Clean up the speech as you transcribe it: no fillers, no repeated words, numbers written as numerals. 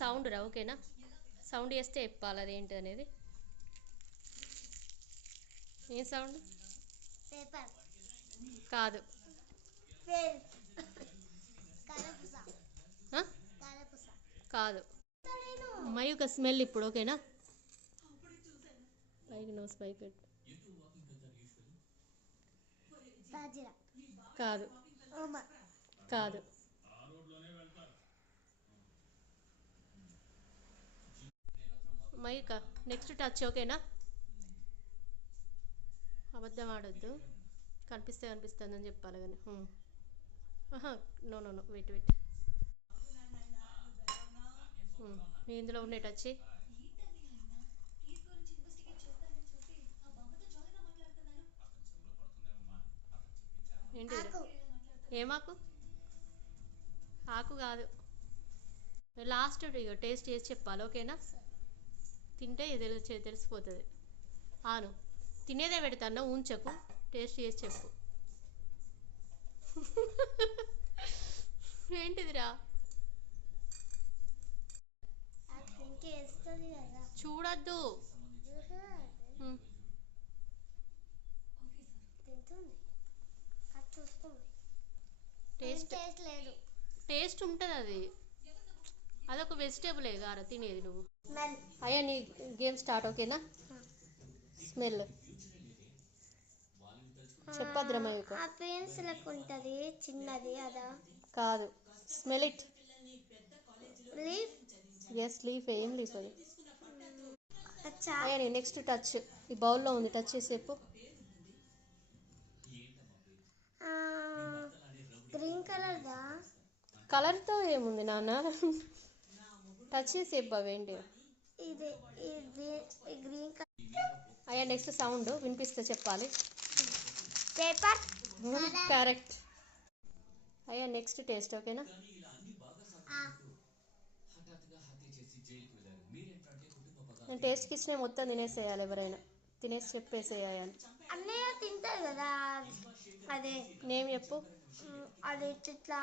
Sound రా, ఓకేనా? Sound చేస్తే చెప్పాలి అదేంటి అనేది. ఏం సౌండ్? పేపర్ కాదు. కాదు. మయూక స్మెల్ ఇప్పుడు, ఓకేనా? పైకి నోస్ పైకి పెట్టు. కాదు. కాదు. మయూక నెక్స్ట్ టచ్, ఓకేనా? అబద్ధం ఆడొద్దు. కనిపిస్తుందని చెప్పాలి కానీ. No no no, wait wait. ఇందులో ఉండే టచ్ ఏంటి? ఏమాకు? ఆకు కాదు. లాస్ట్ ఇక టేస్ట్ చేసి చెప్పాలి, ఓకేనా? తింటే తెలిసిపోతుంది. ఆను తినేదే పెడతాను, ఉంచకు. టేస్ట్ చేసి చెప్పు. ఏంటిదిరా? చూడద్దు. టేస్ట్ ఉంటుంది అది. అదొక వెజిటేబులే గారా తినేది నువ్వు. అయ్యా నీ గేమ్ స్టార్ట్, ఓకేనా? స్మెల్ చెప్పద్దురా మయూక. ఉంటుంది చిన్నది అదా? కాదు. Smell it. Leaf. Yes, leaf. ఏం లీఫ్ అది? అయ్యా నెక్స్ట్ టచ్. ఈ బౌల్లో ఉంది, టచ్ చేసి చెప్పు. గ్రీన్ కలర్ దా? కలర్తో ఏముంది నాన్న? టచ్ చేసి చెప్పు అవేంటి. ఇది గ్రీన్ కలర్. అయ్యా నెక్స్ట్ సౌండ్ వినిపిస్తే చెప్పాలి. పేపర్. కరెక్ట్. అయ్యా నెక్స్ట్ టేస్ట్, ఓకేనా? నేను టేస్ట్కి ఇచ్చిన మొత్తం తినేసేయాలి, ఎవరైనా తినేసి చెప్పేసేయాలి. అన్నయ్య తింటారు కదా, అదే నేమ్ చెప్పు. అదే ఇట్లా